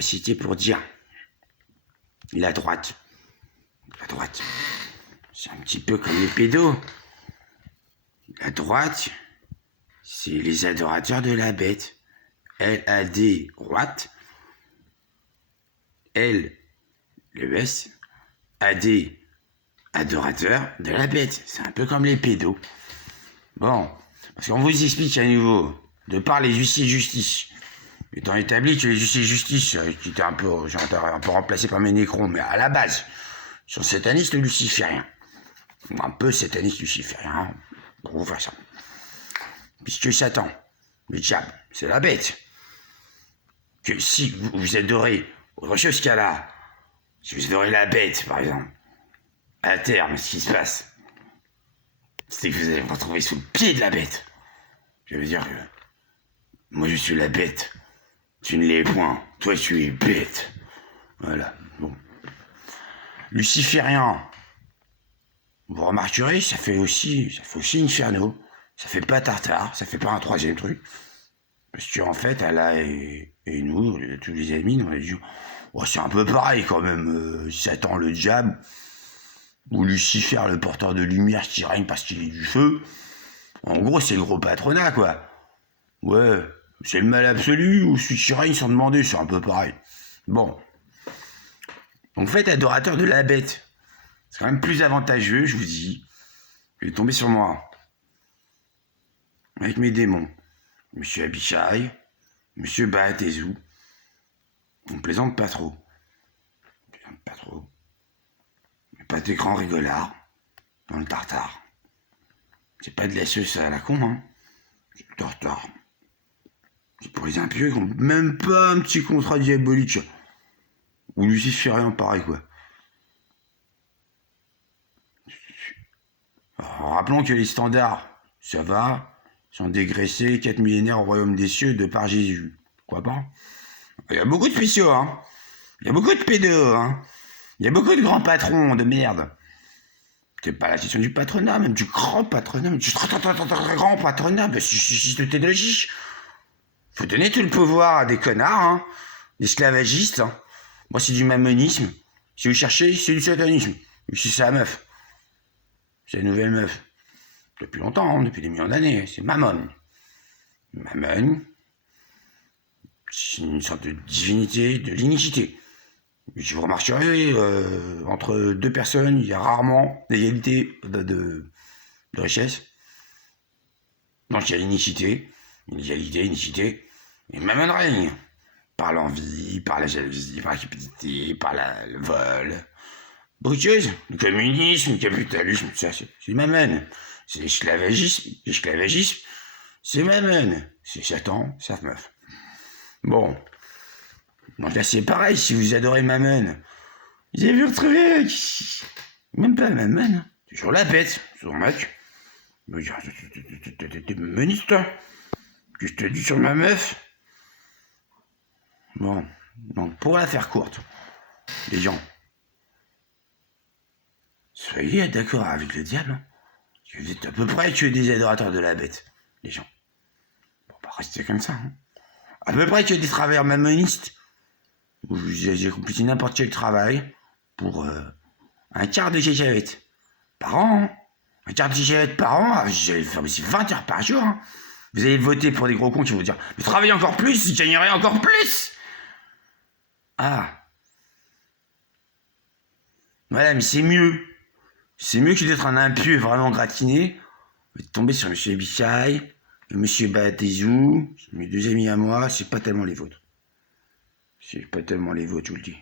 C'était pour dire la droite. La droite, c'est un petit peu comme les pédos. La droite, c'est les adorateurs de la bête. L-A-D, droite. L, le S, A-D, adorateur de la bête. C'est un peu comme les pédos. Bon, parce qu'on vous explique à nouveau, de par les huissiers de justice, étant établi que les huissiers de justice, qui étaient un peu remplacés par mes nécrons, mais à la base, sont satanistes lucifériens. Un peu satanistes lucifériens, pour vous faire ça. Puisque Satan, le diable, c'est la bête. Que si vous adorez autre chose qu'Allah, si vous adorez la bête, par exemple, à terme, ce qui se passe, c'est que vous allez vous retrouver sous le pied de la bête. Je veux dire que moi je suis la bête. Tu ne l'es point. Toi tu es bête. Voilà. Bon. Luciférien. Vous remarquerez, ça fait aussi Inferno. Ça fait pas Tartare. Ça fait pas un troisième truc. Parce qu'en fait, Allah et nous, tous les amis, on a dit, oh, c'est un peu pareil quand même. Satan le diable. Ou Lucifer le porteur de lumière qui règne parce qu'il est du feu. En gros, c'est le gros patronat, quoi. Ouais, c'est le mal absolu ou celui qui règne sans demander, c'est un peu pareil. Bon. Donc faites adorateur de la bête. C'est quand même plus avantageux, je vous dis. Je vais tomber sur moi. Avec mes démons. Monsieur Abishai, Monsieur Baatezou. On me plaisante pas trop. Pas trop. Mais pas des grands rigolards. Dans le tartare. C'est pas de la sauce à la con, hein. C'est le tartare. C'est pour les impieux qui n'ont même pas un petit contrat diabolique. Ou luciférien, pareil, quoi. Alors, rappelons que les standards, ça va, sont dégraissés 4 millénaires au royaume des cieux de par Jésus. Quoi pas? Il y a beaucoup de spéciaux, hein. Il y a beaucoup de pédos, hein. Il y a beaucoup de grands patrons de merde. C'est pas la question du patronat, même du grand patronat, même du très grand patronat, bah, si tout logique. Faut donner tout le pouvoir à des connards, hein, des esclavagistes. Hein. Moi, c'est du mammonisme. Si vous cherchez, c'est du satanisme. Si c'est la meuf. C'est la nouvelle meuf. Depuis longtemps, hein, depuis des millions d'années. C'est Mammon. Mammon, c'est une sorte de divinité de l'iniquité. Si vous remarquerez, entre deux personnes, il y a rarement d'égalité de richesse. Donc il y a l'inicité, inégalité, inicité. Et Mammon règne. Par l'envie, par la jalousie, par la cupidité, par le vol. Beaucoup de choses. Le communisme, le capitalisme, tout ça, c'est Mammon. C'est l'esclavagisme. L'esclavagisme, c'est Mammon. C'est Satan, sa meuf. Bon. Donc là, c'est pareil, si vous adorez Mammon. Vous avez vu retrouver avec... Même pas Mammon. Toujours la bête, sur un mec. T'es mammoniste, toi. Que je te dis sur ma meuf. Bon, donc pour la faire courte, les gens, soyez d'accord avec le diable, hein, que vous êtes à peu près que des adorateurs de la bête, les gens. Bon, pas rester comme ça, hein. À peu près que des travailleurs mammonistes, où vous accomplissez n'importe quel travail pour un quart de cacahuète par an, hein. Un quart de cacahuète par an, j'allais faire 20 heures par jour, hein. Vous allez voter pour des gros cons qui vont vous dire, mais travaillez encore plus, vous gagnerez encore plus. Ah. Voilà, mais c'est mieux. C'est mieux que d'être un impieux vraiment gratiné. Vous êtes tombé sur M. Abishai, M. Baatezou, mes deux amis à moi, c'est pas tellement les vôtres. C'est pas tellement les vôtres, je vous le dis.